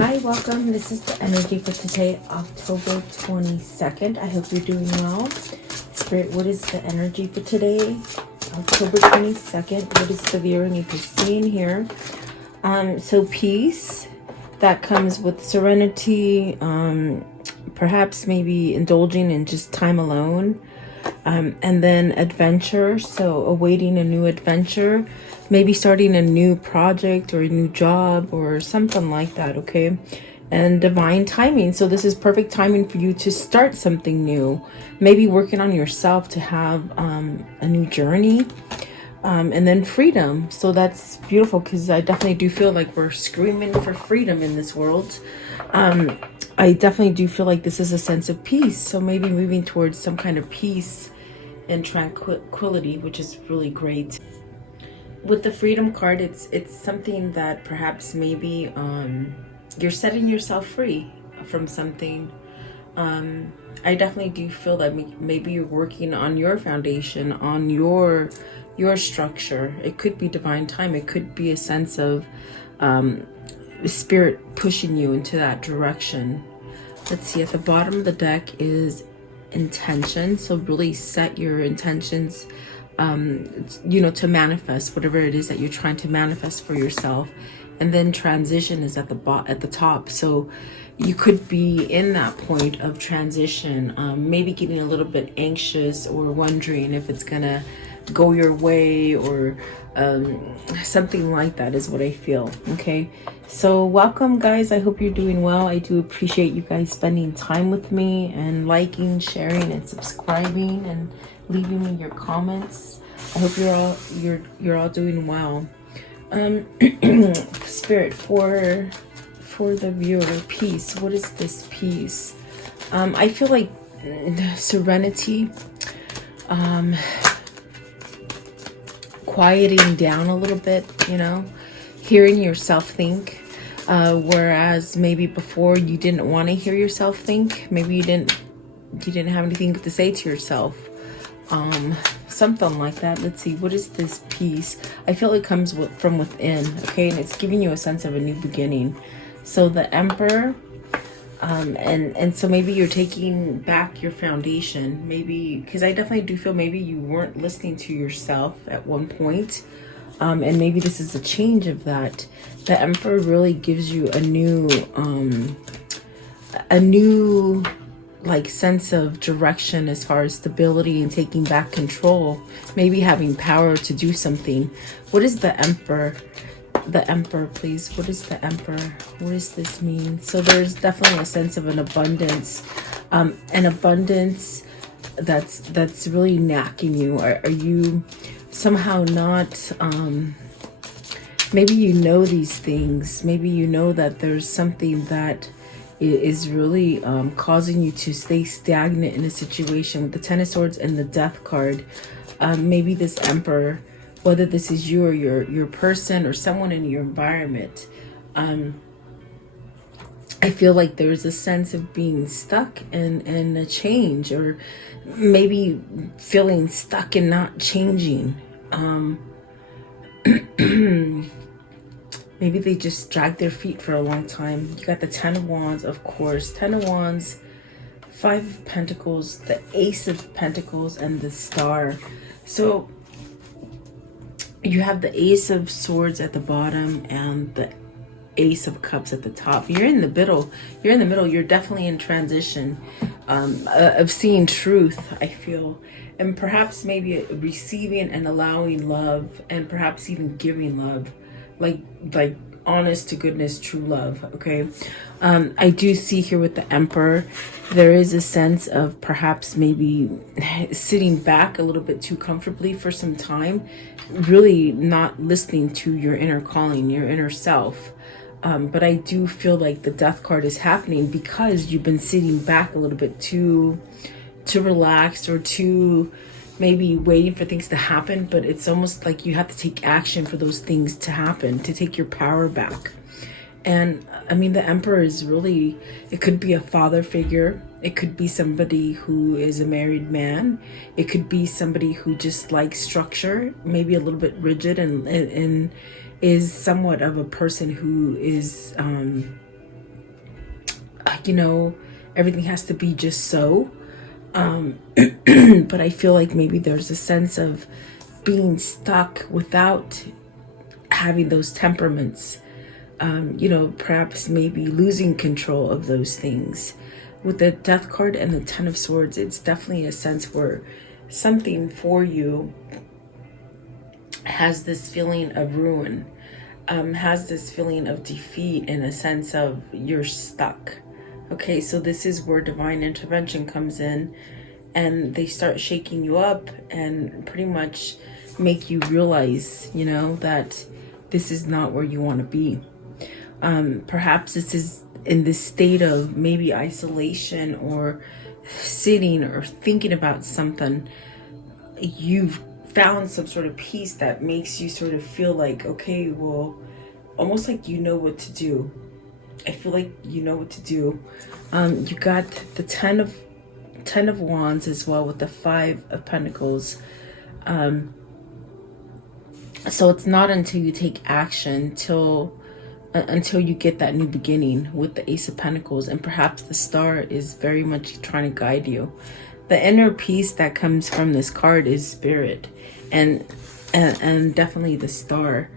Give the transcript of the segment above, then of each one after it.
Hi, welcome. This is the energy for today, October 22nd. I hope you're doing well. Spirit, what is the energy for today, October 22nd? What is the viewer need to see in here? So peace, that comes with serenity, perhaps maybe indulging in just time alone. And then adventure, so awaiting a new adventure, maybe starting a new project or a new job or something like that, okay? And divine timing, so this is perfect timing for you to start something new, maybe working on yourself to have a new journey. And then freedom, so that's beautiful because I definitely do feel like we're screaming for freedom in this world. I definitely do feel like this is a sense of peace, so maybe moving towards some kind of peace and tranquility, which is really great. With the freedom card, it's something that perhaps maybe you're setting yourself free from something. I definitely do feel that maybe you're working on your foundation, on your structure. It could be divine time. It could be a sense of spirit pushing you into that direction. Let's see, at the bottom of the deck is intention. So really set your intentions, to manifest whatever it is that you're trying to manifest for yourself. And then transition is at the top. So you could be in that point of transition, maybe getting a little bit anxious or wondering if it's gonna go your way or something like that is what I feel. Okay, so welcome guys. I hope you're doing well. I do appreciate you guys spending time with me and liking, sharing, and subscribing and leaving me your comments. I hope you're all doing well. Spirit, for the viewer, peace. What is this peace? I feel like serenity, quieting down a little bit, hearing yourself think, whereas maybe before you didn't want to hear yourself think. Maybe you didn't have anything to say to yourself, something like that. Let's see, what is this peace? I feel it comes from within, okay, and it's giving you a sense of a new beginning. So the Emperor, and so maybe you're taking back your foundation, maybe, because I definitely do feel maybe you weren't listening to yourself at one point, and maybe this is a change of that. The Emperor really gives you a new like sense of direction as far as stability and taking back control, maybe having power to do something. What is the Emperor? The Emperor, please. What is the Emperor? What does this mean? So there's definitely a sense of an abundance that's really knacking you. Are you somehow not, maybe you know these things, maybe you know that there's something that is really causing you to stay stagnant in a situation. With the Ten of Swords and the Death card, maybe this Emperor, whether this is you or your person or someone in your environment, I feel like there's a sense of being stuck in a change, or maybe feeling stuck and not changing. Maybe they just dragged their feet for a long time. You got the Ten of Wands, of course. Ten of Wands, Five of Pentacles, the Ace of Pentacles, and the Star. So you have the Ace of Swords at the bottom and the Ace of Cups at the top. You're in the middle. You're definitely in transition, of seeing truth, I feel. And perhaps maybe receiving and allowing love, and perhaps even giving love. Like honest to goodness, true love, okay? I do see here with the Emperor, there is a sense of perhaps maybe sitting back a little bit too comfortably for some time, really not listening to your inner calling, your inner self. But I do feel like the Death card is happening because you've been sitting back a little bit too relaxed, or too maybe waiting for things to happen. But it's almost like you have to take action for those things to happen, to take your power back. And I mean, the Emperor is really, it could be a father figure. It could be somebody who is a married man. It could be somebody who just likes structure, maybe a little bit rigid, and is somewhat of a person who is you know, everything has to be just so. But I feel like maybe there's a sense of being stuck without having those temperaments. You know, perhaps maybe losing control of those things. With the Death card and the Ten of Swords, it's definitely a sense where something for you has this feeling of ruin, has this feeling of defeat, in a sense of you're stuck. Okay, so this is where divine intervention comes in, and they start shaking you up and pretty much make you realize, you know, that this is not where you want to be. Perhaps this is in this state of maybe isolation, or sitting or thinking about something. You've found some sort of peace that makes you sort of feel like, okay, well, almost like you know what to do. I feel like you know what to do. You got the Ten of Wands as well, with the Five of Pentacles. So it's not until you take action until you get that new beginning, with the Ace of Pentacles, and perhaps the Star is very much trying to guide you. The inner peace that comes from this card is Spirit, and definitely the Star.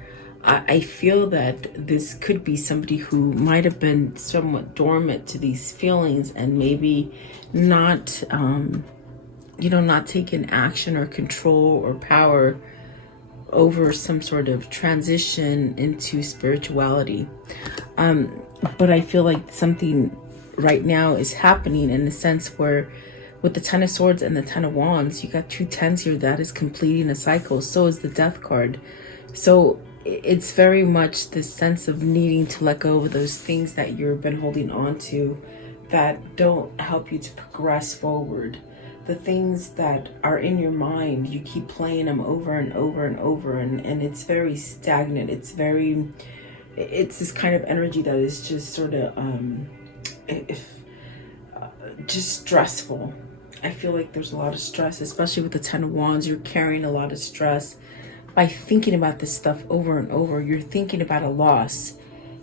I feel that this could be somebody who might have been somewhat dormant to these feelings, and maybe not, you know, not taking action or control or power over some sort of transition into spirituality. But I feel like something right now is happening, in the sense where with the Ten of Swords and the Ten of Wands, you got two tens here. That is completing a cycle. So is the Death card. So it's very much this sense of needing to let go of those things that you've been holding on to that don't help you to progress forward. The things that are in your mind, you keep playing them over and over and over, and it's very stagnant. It's this kind of energy that is just sort of just stressful. I feel like there's a lot of stress, especially with the Ten of Wands. You're carrying a lot of stress by thinking about this stuff over and over. You're thinking about a loss.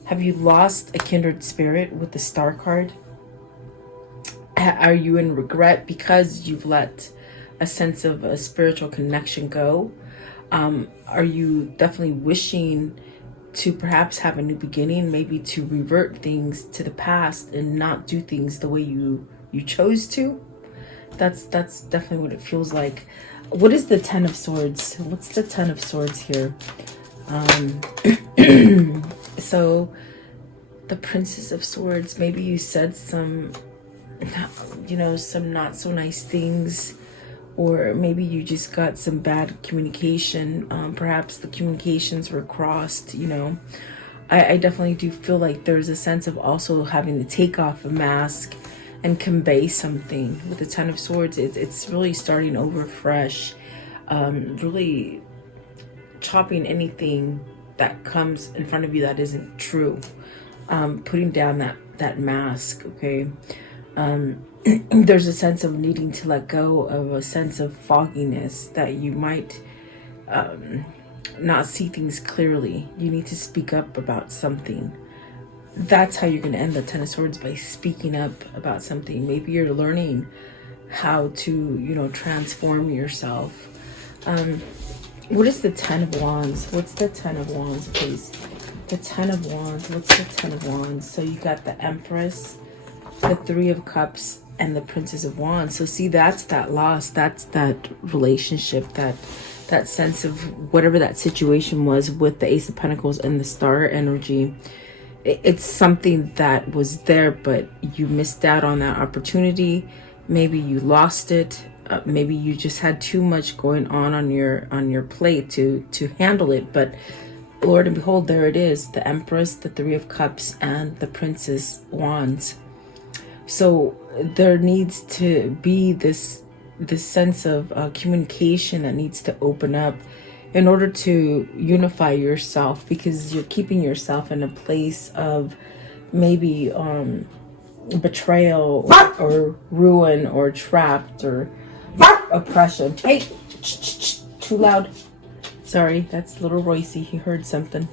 Have you lost a kindred spirit with the Star card? Are you in regret because you've let a sense of a spiritual connection go? Are you definitely wishing to perhaps have a new beginning, maybe to revert things to the past and not do things the way you chose to? That's definitely what it feels like. What is the Ten of Swords? What's the Ten of Swords here? So the Princess of Swords, maybe you said some, you know, some not so nice things, or maybe you just got some bad communication. Perhaps the communications were crossed, you know. I definitely do feel like there's a sense of also having to take off a mask and convey something. With the Ten of Swords, it's really starting over fresh, really chopping anything that comes in front of you that isn't true, putting down that mask, okay? There's a sense of needing to let go of a sense of fogginess, that you might not see things clearly. You need to speak up about something. That's how you're going to end the Ten of Swords, by speaking up about something. Maybe you're learning how to, you know, transform yourself. What is the Ten of Wands? What's the Ten of Wands, please? The Ten of Wands. What's the Ten of Wands? So you got the Empress, the Three of Cups, and the Princess of Wands. So see, that's that loss. That's that relationship, that sense of whatever that situation was with the Ace of Pentacles and the Star energy. It's something that was there, but you missed out on that opportunity. Maybe you lost it. Maybe you just had too much going on your plate to handle it. But Lord and behold, there it is, the Empress, the Three of Cups, and the Princess Wands. So there needs to be this sense of communication that needs to open up in order to unify yourself, because you're keeping yourself in a place of maybe betrayal or ruin or trapped or oppression. Hey, too loud. Sorry, that's little Royce. He heard something.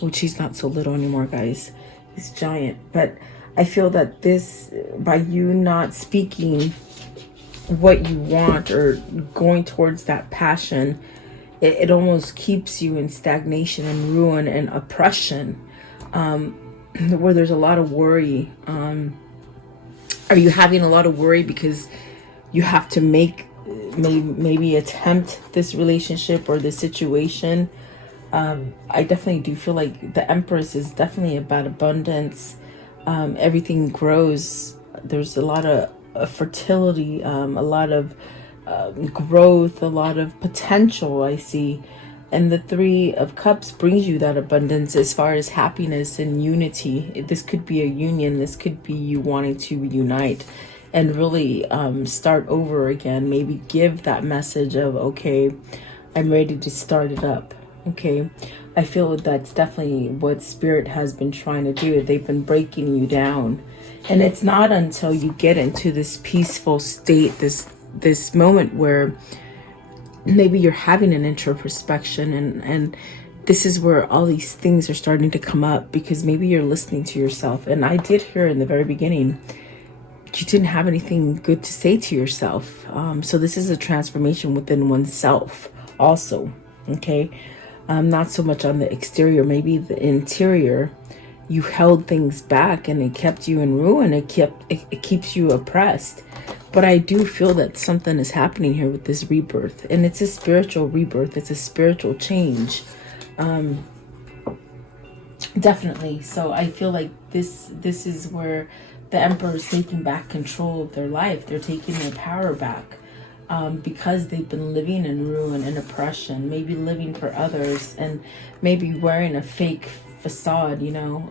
Which he's not so little anymore, guys. He's giant. But I feel that this, by you not speaking what you want or going towards that passion, it almost keeps you in stagnation and ruin and oppression, where there's a lot of worry. Are you having a lot of worry because you have to maybe attempt this relationship or this situation? I definitely do feel like the Empress is definitely about abundance. Everything grows. There's a lot of fertility, a lot of growth, a lot of potential I see. And the Three of Cups brings you that abundance as far as happiness and unity. This could be a union. This could be you wanting to unite and really start over again. Maybe give that message of, okay, I'm ready to start it up. Okay, I feel that's definitely what Spirit has been trying to do. They've been breaking you down. And it's not until you get into this peaceful state, this moment where maybe you're having an introspection, and this is where all these things are starting to come up, because maybe you're listening to yourself. And I did hear in the very beginning, you didn't have anything good to say to yourself. So this is a transformation within oneself also, okay? Not so much on the exterior, maybe the interior. You held things back and it kept you in ruin. It keeps you oppressed. But I do feel that something is happening here with this rebirth, and it's a spiritual rebirth. It's a spiritual change. Definitely. So I feel like this is where the Emperor is taking back control of their life. They're taking their power back. Because they've been living in ruin and oppression, maybe living for others, and maybe wearing a fake facade,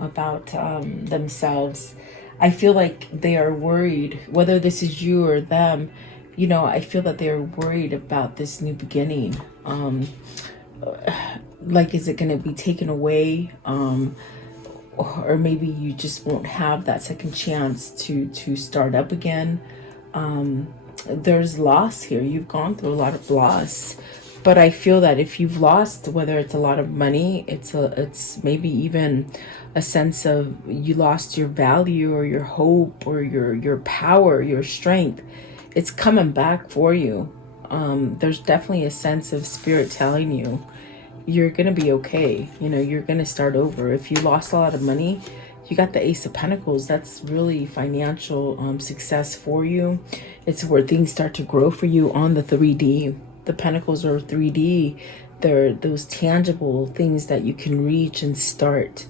about themselves. I feel like they are worried, whether this is you or them, I feel that they are worried about this new beginning. Like, is it going to be taken away? Or maybe you just won't have that second chance to start up again. There's loss here. You've gone through a lot of loss, but I feel that if you've lost, whether it's a lot of money, it's maybe even a sense of you lost your value or your hope or your power, your strength, it's coming back for you. There's definitely a sense of Spirit telling you you're gonna be okay. You're gonna start over. If you lost a lot of money, you got the Ace of Pentacles. That's really financial success for you. It's where things start to grow for you on the 3D. The Pentacles are 3D. They're those tangible things that you can reach and start.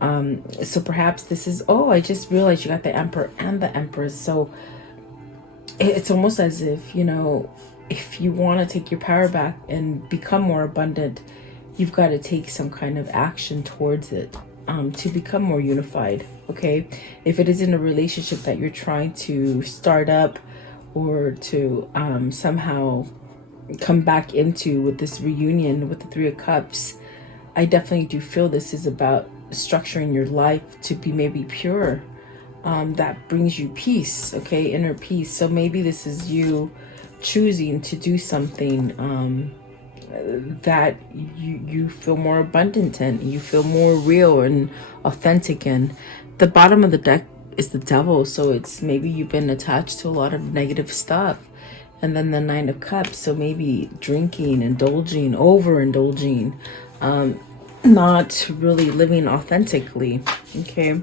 So perhaps this is, I just realized you got the Emperor and the Empress. So it's almost as if, if you want to take your power back and become more abundant, you've got to take some kind of action towards it. To become more unified, okay? If it isn't a relationship that you're trying to start up or to somehow come back into with this reunion with the Three of Cups, I definitely do feel this is about structuring your life to be maybe pure. That brings you peace, okay? Inner peace. So maybe this is you choosing to do something that you feel more abundant in, you feel more real and authentic in. The bottom of the deck is the Devil, so it's maybe you've been attached to a lot of negative stuff. And then the Nine of Cups, so maybe drinking, indulging, overindulging, not really living authentically, okay?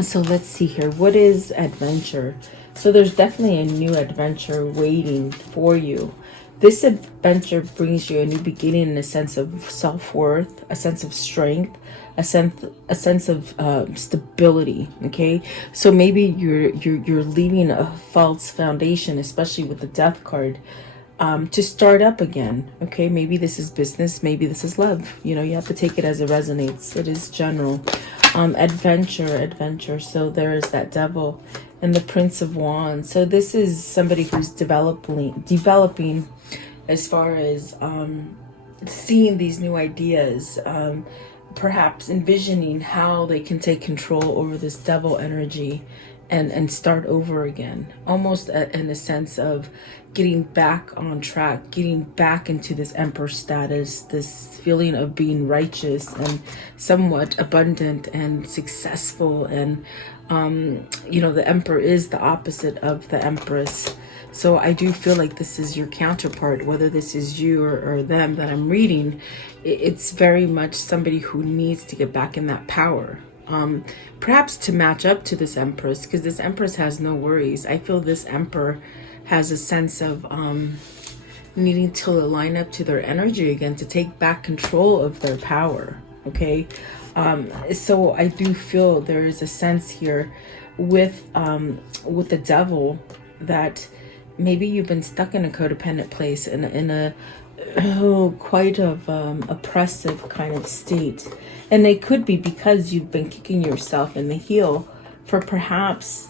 So let's see here. What is adventure? So there's definitely a new adventure waiting for you. This adventure brings you a new beginning and a sense of self-worth, a sense of strength, a sense of stability. Okay, so maybe you're leaving a false foundation, especially with the Death card, to start up again. Okay, maybe this is business, maybe this is love. You have to take it as it resonates. It is general. Adventure. So there is that Devil and the Prince of Wands. So this is somebody who's developing as far as seeing these new ideas, perhaps envisioning how they can take control over this Devil energy and start over again, almost in a sense of getting back on track, getting back into this emperor status, this feeling of being righteous and somewhat abundant and successful. And you know, the emperor is the opposite of the empress. So I do feel like this is your counterpart, whether this is you or them that I'm reading. It's very much somebody who needs to get back in that power. Perhaps to match up to this empress, because this empress has no worries. I feel this emperor has a sense of needing to line up to their energy again, to take back control of their power. Okay, so I do feel there is a sense here with the devil that maybe you've been stuck in a codependent place, in a quite of oppressive kind of state. And it could be because you've been kicking yourself in the heel for perhaps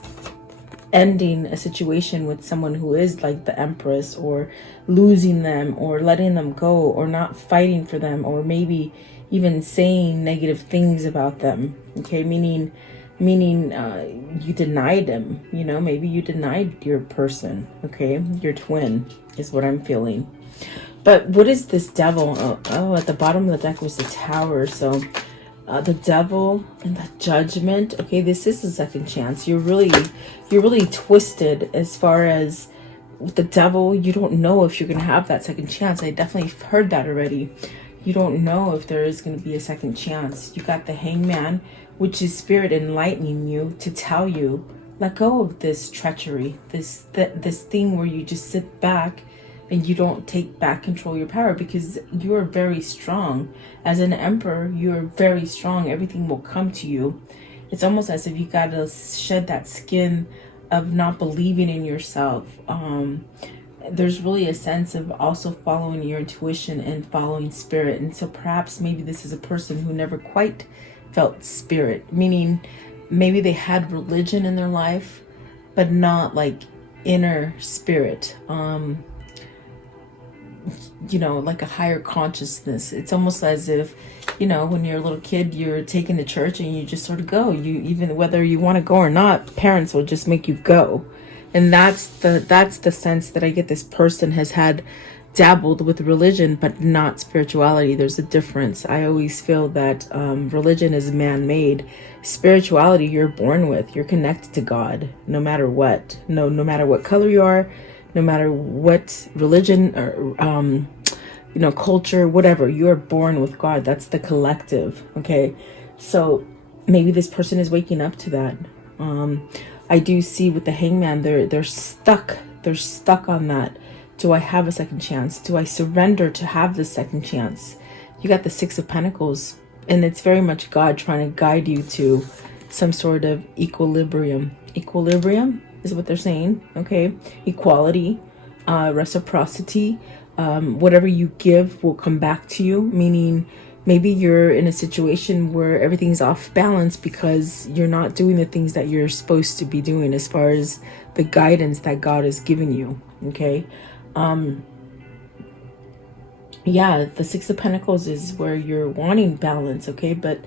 ending a situation with someone who is like the empress, or losing them, or letting them go, or not fighting for them, or maybe even saying negative things about them. Okay, meaning you denied them. You know, maybe you denied your person. Okay, your twin is what I'm feeling. But what is this devil? Oh, at the bottom of the deck was the Tower. So the devil and the Judgment. Okay, this is a second chance. You're really twisted as far as with the devil. You don't know if you're going to have that second chance. I definitely heard that already. You don't know if there is going to be a second chance. You got the Hangman, which is spirit enlightening you to tell you, let go of this treachery, this thing where you just sit back and you don't take back control of your power, because you are very strong. As an emperor, you're very strong. Everything will come to you. It's almost as if you got to shed that skin of not believing in yourself. There's really a sense of also following your intuition and following spirit. And so perhaps maybe this is a person who never quite felt spirit, meaning maybe they had religion in their life, but not like inner spirit. You know, like a higher consciousness. It's almost as if, you know, when you're a little kid, you're taken to church and you just sort of go. You, even whether you want to go or not, parents will just make you go. And that's the sense that I get. This person has had dabbled with religion, but not spirituality. There's a difference. I always feel that religion is man-made. Spirituality, you're born with. You're connected to God, no matter what. No matter what color you are, no matter what religion or you know, culture, whatever, you're born with God. That's the collective. Okay, so maybe this person is waking up to that. I do see with the Hangman, they're stuck. They're stuck on that. Do I have a second chance? Do I surrender to have the second chance? You got the Six of Pentacles, and it's very much God trying to guide you to some sort of equilibrium. Equilibrium is what they're saying. Okay, equality, reciprocity. Whatever you give will come back to you, meaning maybe you're in a situation where everything's off balance because you're not doing the things that you're supposed to be doing as far as the guidance that God has given you. Okay, yeah, the Six of Pentacles is where you're wanting balance. Okay, but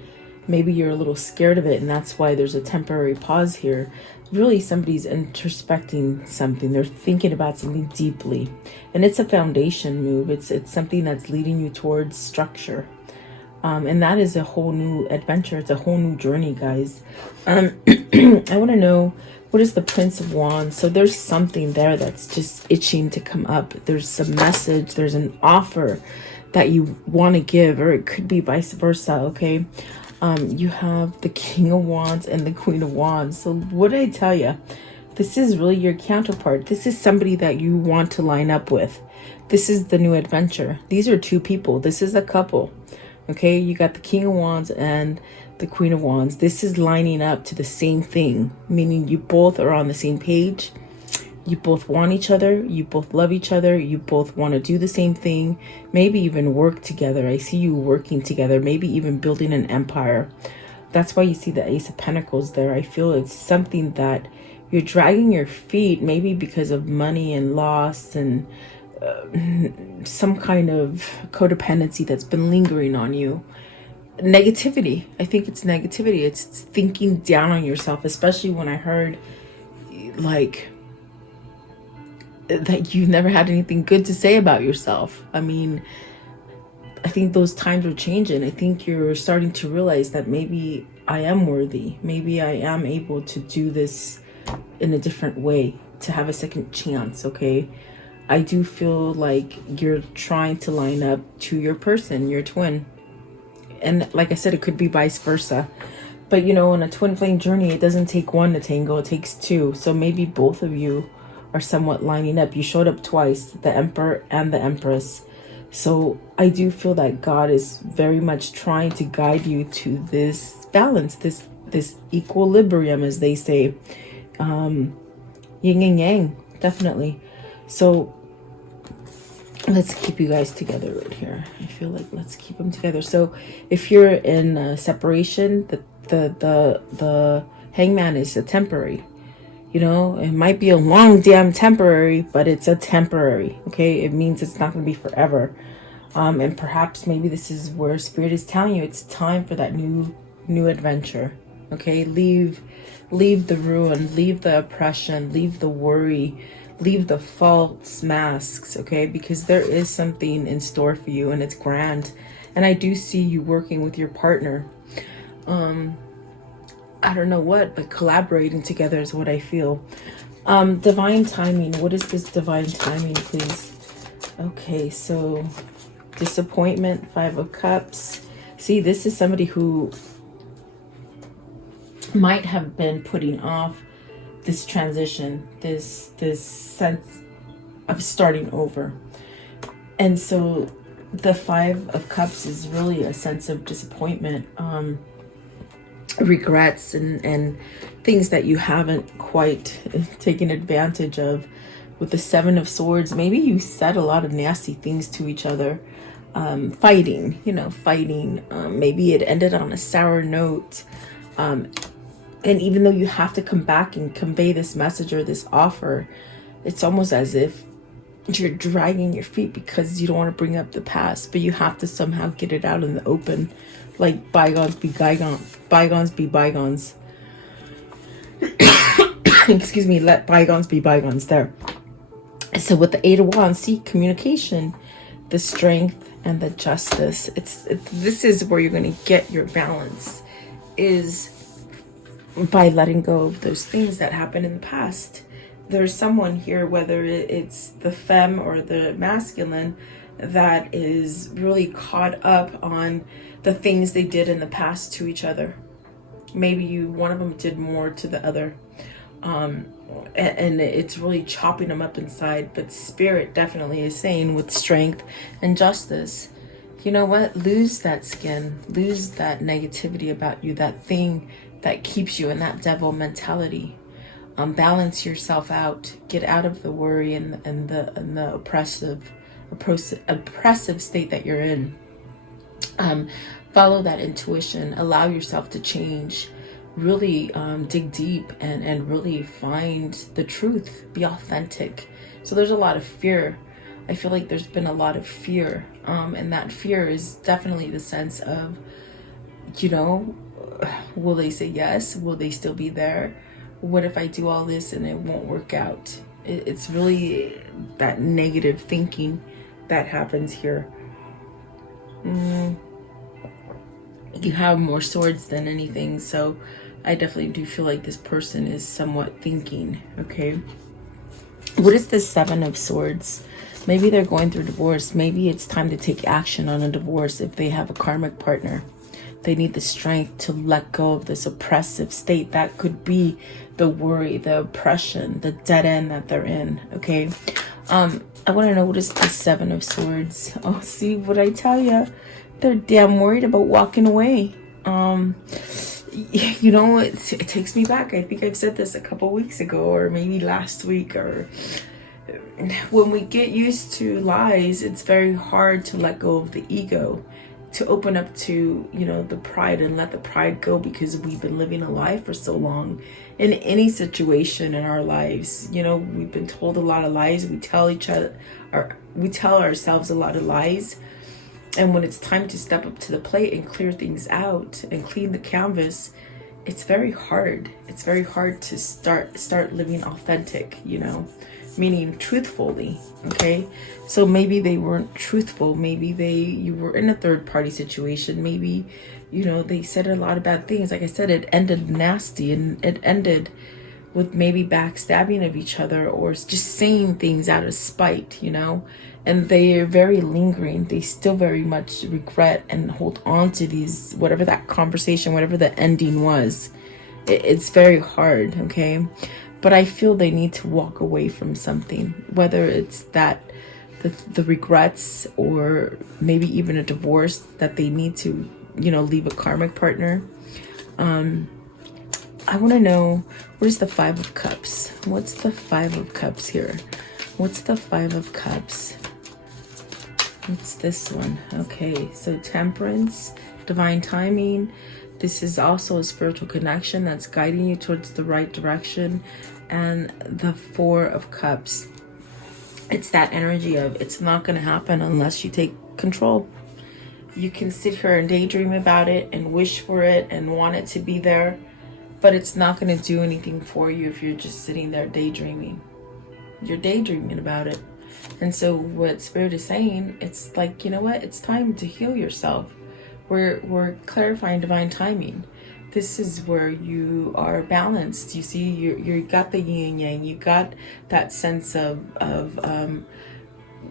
maybe you're a little scared of it, and that's why there's a temporary pause here. Really, somebody's introspecting something. They're thinking about something deeply, and it's a foundation move. It's something that's leading you towards structure, and that is a whole new adventure. It's a whole new journey, guys. I want to know, what is the Prince of Wands? So there's something there that's just itching to come up. There's a message. There's an offer that you want to give, or it could be vice versa. Okay. You have the King of Wands and the Queen of Wands. So what did I tell you? This is really your counterpart. This is somebody that you want to line up with. This is the new adventure. These are two people. This is a couple. Okay, you got the King of Wands and the Queen of Wands. This is lining up to the same thing, meaning you both are on the same page. You both want each other. You both love each other. You both want to do the same thing. Maybe even work together. I see you working together. Maybe even building an empire. That's why you see the Ace of Pentacles there. I feel it's something that you're dragging your feet, maybe because of money and loss and some kind of codependency that's been lingering on you. Negativity. I think it's negativity. It's thinking down on yourself, especially when I heard like that you never had anything good to say about yourself. I mean, I think those times are changing. I think you're starting to realize that maybe I am worthy. Maybe I am able to do this in a different way, to have a second chance, okay? I do feel like you're trying to line up to your person, your twin. And like I said, it could be vice versa. But you know, in a twin flame journey, it doesn't take one to tango, it takes two. So maybe both of you are somewhat lining up. You showed up twice, the Emperor and the Empress. So I do feel that God is very much trying to guide you to this balance, this equilibrium, as they say. Yin and yang, definitely. So let's keep you guys together right here. I feel like let's keep them together. So if you're in separation, the hangman is a temporary. You know, it might be a long damn temporary, but it's a temporary. Okay, it means it's not going to be forever. And perhaps maybe this is where Spirit is telling you it's time for that new adventure. Okay, leave the ruin, leave the oppression, leave the worry, leave the false masks, okay? Because there is something in store for you, and it's grand. And I do see you working with your partner. I don't know what, but collaborating together is what I feel. Divine timing. What is this divine timing, please? Okay, so disappointment, 5 of Cups. See, this is somebody who might have been putting off this transition, this sense of starting over. And so the 5 of Cups is really a sense of disappointment, regrets, and things that you haven't quite taken advantage of. With the 7 of Swords, maybe you said a lot of nasty things to each other, fighting, maybe it ended on a sour note. And even though you have to come back and convey this message or this offer, it's almost as if you're dragging your feet because you don't want to bring up the past, but you have to somehow get it out in the open. Like bygones be bygones be bygones. Excuse me, let bygones be bygones there. So with the 8 of Wands, see, communication, the strength and the justice. This is where you're going to get your balance, is by letting go of those things that happened in the past. There's someone here, whether it's the femme or the masculine, that is really caught up on the things they did in the past to each other. Maybe one of them did more to the other. And it's really chopping them up inside. But Spirit definitely is saying, with strength and justice, you know what? Lose that skin. Lose that negativity about you, that thing that keeps you in that devil mentality. Balance yourself out. Get out of the worry and the oppressive state that you're in. Follow that intuition. Allow yourself to change. Really dig deep and really find the truth. Be authentic. So there's a lot of fear. I feel like there's been a lot of fear. And that fear is definitely the sense of, will they say yes? Will they still be there? What if I do all this and it won't work out? It's really that negative thinking that happens here. You have more swords than anything, so I definitely do feel like this person is somewhat thinking, okay? What is the 7 of Swords? Maybe they're going through divorce. Maybe it's time to take action on a divorce if they have a karmic partner. They need the strength to let go of this oppressive state. That could be the worry, the oppression, the dead end that they're in, okay? I want to know, what is the 7 of Swords? Oh, see what I tell you? They're damn worried about walking away. It takes me back. I think I've said this a couple weeks ago, or maybe last week, or when we get used to lies, it's very hard to let go of the ego, to open up to, the pride, and let the pride go, because we've been living a lie for so long. In any situation in our lives, we've been told a lot of lies. We tell ourselves a lot of lies. And when it's time to step up to the plate and clear things out and clean the canvas, it's very hard. It's very hard to start living authentic, you know, meaning truthfully. Okay, so maybe they weren't truthful. Maybe you were in a third party situation. Maybe, you know, they said a lot of bad things. Like I said, it ended nasty, and it ended with maybe backstabbing of each other, or just saying things out of spite, you know. And they are very lingering. They still very much regret and hold on to these, whatever that conversation, whatever the ending was. It's very hard, okay? But I feel they need to walk away from something, whether it's that the regrets, or maybe even a divorce, that they need to, you know, leave a karmic partner. I want to know, what is the Five of Cups? What's the Five of Cups here? What's the Five of Cups? What's this one? Okay, so Temperance, divine timing. This is also a spiritual connection that's guiding you towards the right direction. And the Four of Cups. It's that energy of, it's not going to happen unless you take control. You can sit here and daydream about it and wish for it and want it to be there, but it's not going to do anything for you if you're just sitting there daydreaming. You're daydreaming about it. And so what Spirit is saying, it's like, you know what? It's time to heal yourself. We're clarifying divine timing. This is where you are balanced. You see, you got the yin and yang. You got that sense of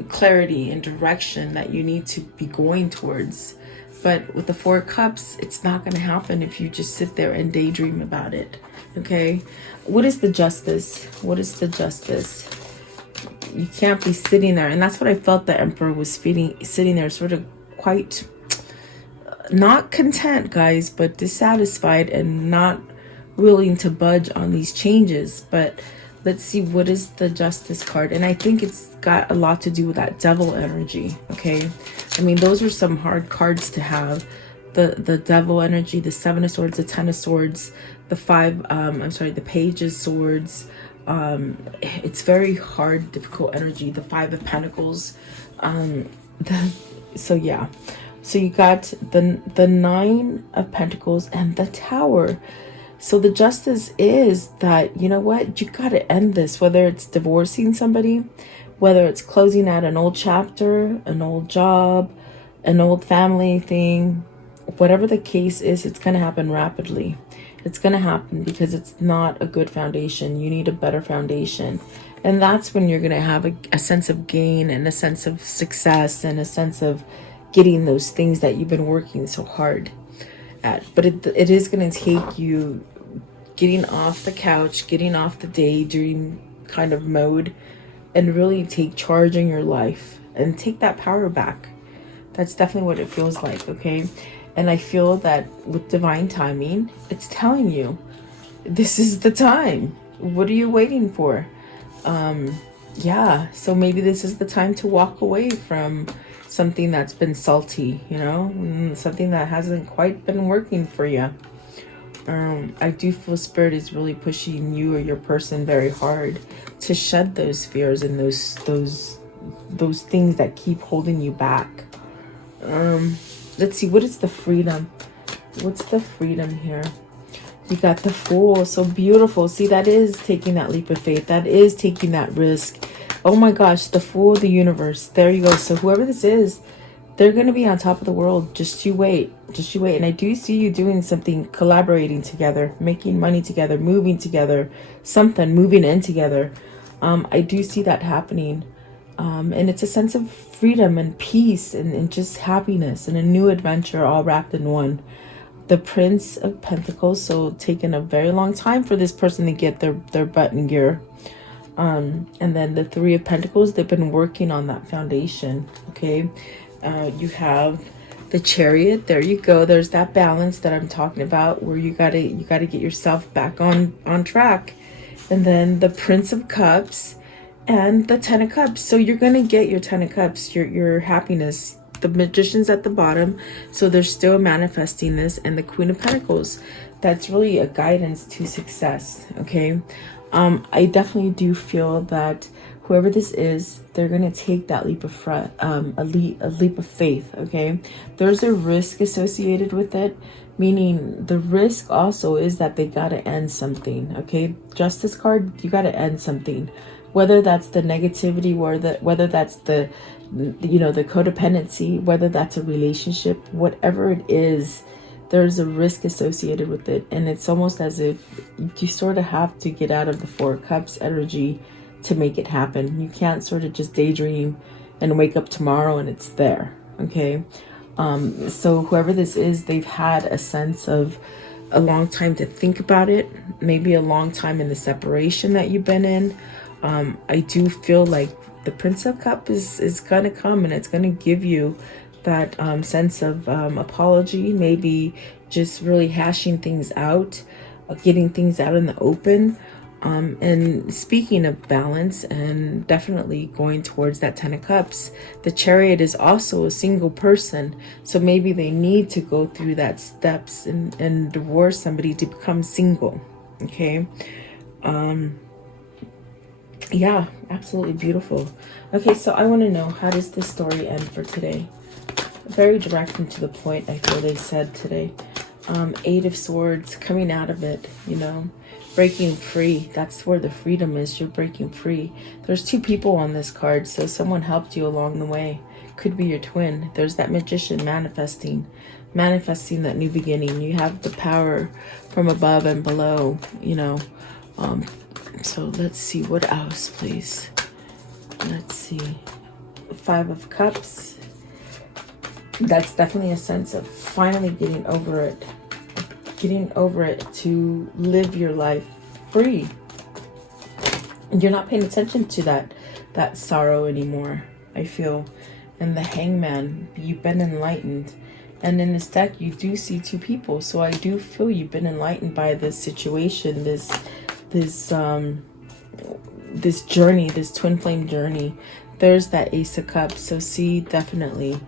clarity and direction that you need to be going towards. But with the Four of Cups, it's not going to happen if you just sit there and daydream about it. Okay? What is the Justice? What is the Justice? You can't be sitting there. And that's what I felt the Emperor was sitting there, sort of quite not content, guys, but dissatisfied and not willing to budge on these changes. But let's see, what is the Justice card? And I think it's got a lot to do with that Devil energy. Okay, I mean, those are some hard cards to have. The Devil energy, the Seven of Swords, the Ten of Swords, the the Page of Swords. It's very hard, difficult energy. The Five of Pentacles. So yeah. So you got the Nine of Pentacles and the Tower. So the Justice is that, you know what, you got to end this, whether it's divorcing somebody, whether it's closing out an old chapter, an old job, an old family thing, whatever the case is, it's going to happen rapidly. It's going to happen because it's not a good foundation. You need a better foundation. And that's when you're going to have a sense of gain and a sense of success and a sense of getting those things that you've been working so hard at. But it is going to take you getting off the couch, getting off the daydream kind of mode, and really take charge in your life and take that power back. That's definitely what it feels like, okay? And I feel that with divine timing, it's telling you, this is the time. What are you waiting for? Yeah, so maybe this is the time to walk away from something that's been salty, you know, something that hasn't quite been working for you. I do feel Spirit is really pushing you or your person very hard to shed those fears and those things that keep holding you back. Let's see, what is the freedom? What's the freedom here? You got the Fool. So beautiful. See, that is taking that leap of faith. That is taking that risk. Oh my gosh, the Fool of the universe. There you go. So whoever this is, they're going to be on top of the world. Just you wait. Just you wait. And I do see you doing something, collaborating together, making money together, moving together, something, moving in together. I do see that happening. And it's a sense of freedom and peace and just happiness and a new adventure all wrapped in one. The Prince of Pentacles. So taking a very long time for this person to get their butt in gear. And then the Three of Pentacles, they've been working on that foundation. Okay. You have the Chariot. There you go. There's that balance that I'm talking about, where you gotta get yourself back on track. And then the Prince of Cups and the Ten of Cups. So you're gonna get your Ten of Cups, your happiness. The Magician's at the bottom, so they're still manifesting this. And the Queen of Pentacles, that's really a guidance to success. Okay. I definitely do feel that whoever this is, they're gonna take that leap of a leap of faith. Okay, there's a risk associated with it. meaning the risk also is that they got to end something. Okay, Justice card, you got to end something, whether that's the negativity, or whether that's the, you know, the codependency, whether that's a relationship, whatever it is, there's a risk associated with it. And it's almost as if you sort of have to get out of the Four of Cups energy to make it happen. You can't sort of just daydream and wake up tomorrow and it's there. Okay, so whoever this is, they've had a sense of a long time to think about it, maybe a long time in the separation that you've been in. I do feel like the Prince of Cups is gonna come, and it's gonna give you that sense of apology, maybe just really hashing things out, getting things out in the open. And speaking of balance, and definitely going towards that 10 of Cups, the Chariot is also a single person. So maybe they need to go through that steps and divorce somebody to become single. Okay. Yeah, absolutely beautiful. Okay, so I want to know, how does this story end for today? Very direct and to the point, I feel they said today. 8 of Swords, coming out of it, you know, breaking free. That's where the freedom is. You're breaking free. There's 2 people on this card, so someone helped you along the way. Could be your twin. There's that Magician manifesting that new beginning. You have the power from above and below, you know. So let's see, what else, please? Let's see. 5 of Cups. That's definitely a sense of finally getting over it. Getting over it to live your life free. You're not paying attention to that sorrow anymore, I feel. And the Hangman, you've been enlightened. And in this deck, you do see 2 people. So I do feel you've been enlightened by this situation, this journey, this twin flame journey. There's that Ace of Cups. So see, definitely,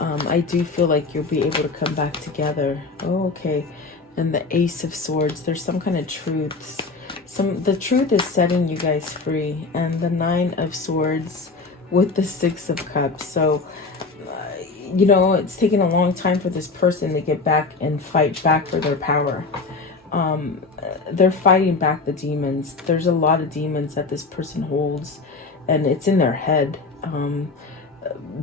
I do feel like you'll be able to come back together. Oh, okay. And the Ace of Swords, there's some kind of truths. The truth is setting you guys free. And the 9 of Swords with the 6 of Cups. So, you know, it's taken a long time for this person to get back and fight back for their power. They're fighting back the demons. There's a lot of demons that this person holds, and it's in their head.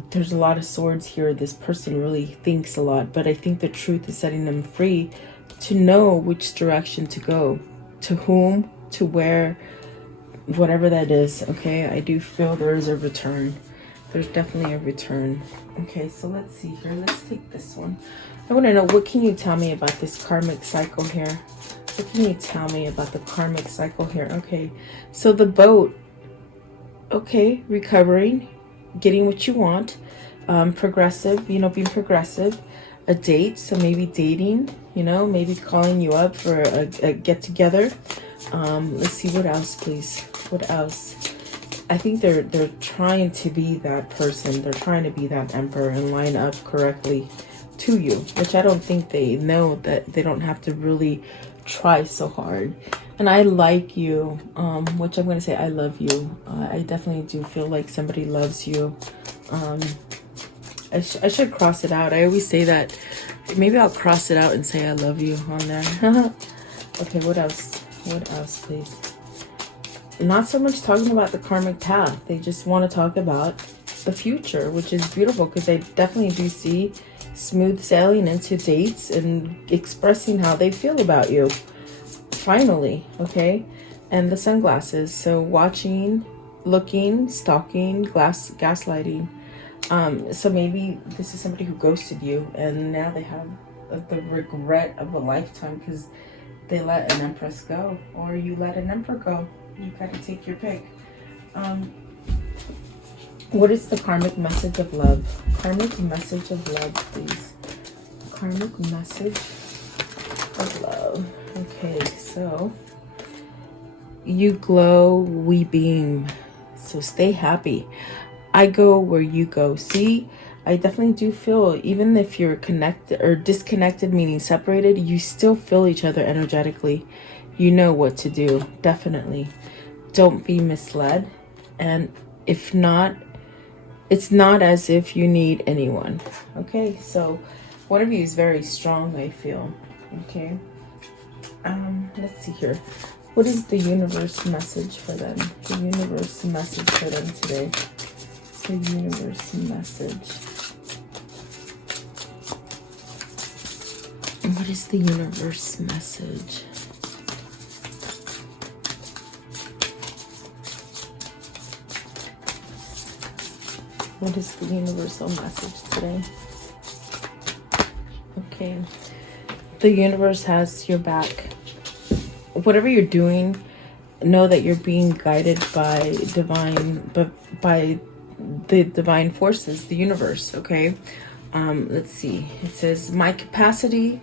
There's a lot of swords here. This person really thinks a lot, but I think the truth is setting them free to know which direction to go, to whom, to where, whatever that is. Okay, I do feel there is a return. There's definitely a return. Okay, so let's see here. Let's take this one. I want to know, what can you tell me about this karmic cycle here? What can you tell me about the karmic cycle here? Okay, so the boat. Okay, recovering, getting what you want, progressive, you know, being progressive. A date, so maybe dating, you know, maybe calling you up for a get together. Let's see, what else, please? What else? I think they're trying to be that person. They're trying to be that emperor and line up correctly to you, which I don't think they know, that they don't have to really try so hard. And I like you, which I'm going to say I love you. I definitely do feel like somebody loves you. I should cross it out. I always say that. Maybe I'll cross it out and say I love you on there. Okay, what else? What else, please? Not so much talking about the karmic path. They just want to talk about the future, which is beautiful, because I definitely do see smooth sailing into dates and expressing how they feel about you. Finally, okay? And the sunglasses. So watching, looking, stalking, gaslighting. So maybe this is somebody who ghosted you, and now they have the regret of a lifetime because they let an empress go, or you let an emperor go. You gotta take your pick. What is the karmic message of love? Karmic message of love, please. Karmic message of love. Okay, so you glow, we beam. So stay happy. I go where you go. See, I definitely do feel, even if you're connected or disconnected, meaning separated, you still feel each other energetically. You know what to do. Definitely. Don't be misled. And if not, it's not as if you need anyone. Okay, so one of you is very strong, I feel. Okay. Let's see here. What is the universe message for them? The universe message for them today. The universe message. What is the universe message? What is the universal message today? Okay. The universe has your back. Whatever you're doing, know that you're being guided by by the divine forces, the universe, okay? Let's see. It says, my capacity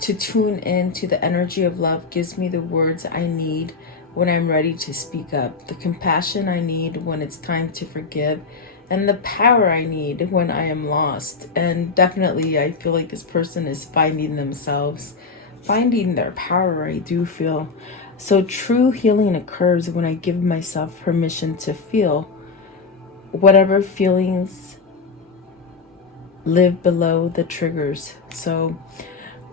to tune in to the energy of love gives me the words I need when I'm ready to speak up, the compassion I need when it's time to forgive, and the power I need when I am lost. And definitely, I feel like this person is finding themselves, finding their power, I do feel. So true healing occurs when I give myself permission to feel whatever feelings live below the triggers. So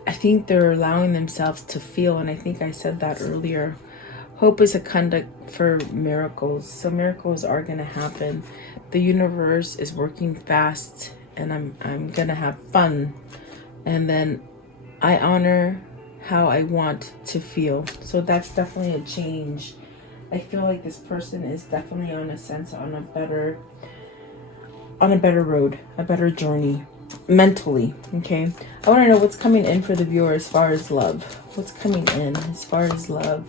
I think they're allowing themselves to feel, and I think I said that earlier. Hope is a conduct for miracles. So miracles are going to happen. The universe is working fast, and I'm going to have fun. And then I honor how I want to feel. So that's definitely a change. I feel like this person is definitely on a better road, a better journey mentally. Okay, I want to know what's coming in for the viewer as far as love. What's coming in as far as love?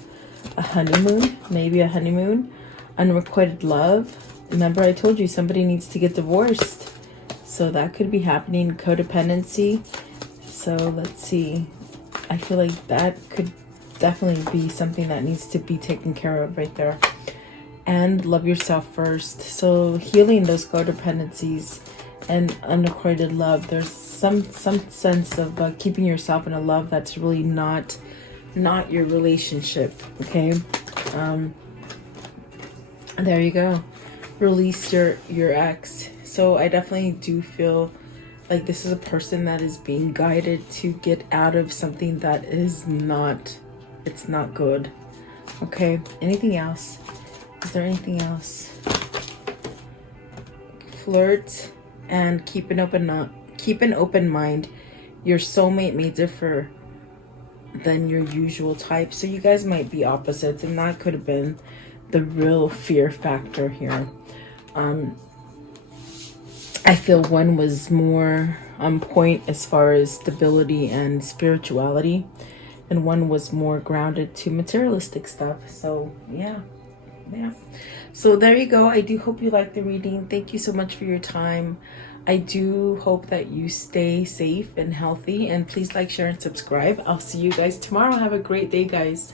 A honeymoon, maybe a honeymoon, unrequited love. Remember, I told you somebody needs to get divorced, so that could be happening. Codependency. So let's see. I feel like that could definitely be something that needs to be taken care of right there. And love yourself first. So healing those codependencies and unrequited love. There's some sense of keeping yourself in a love that's really not your relationship. Okay. There you go. Release your ex. So I definitely do feel like this is a person that is being guided to get out of something that is not, it's not good. Okay. Anything else? Is there anything else? Flirt and keep an open mind. Your soulmate may differ than your usual type, so you guys might be opposites, and that could have been the real fear factor here. I feel one was more on point as far as stability and spirituality, and one was more grounded to materialistic stuff. So yeah. So there you go. I do hope you liked the reading. Thank you so much for your time. I do hope that you stay safe and healthy, and please like, share, and subscribe. I'll see you guys tomorrow. Have a great day, guys.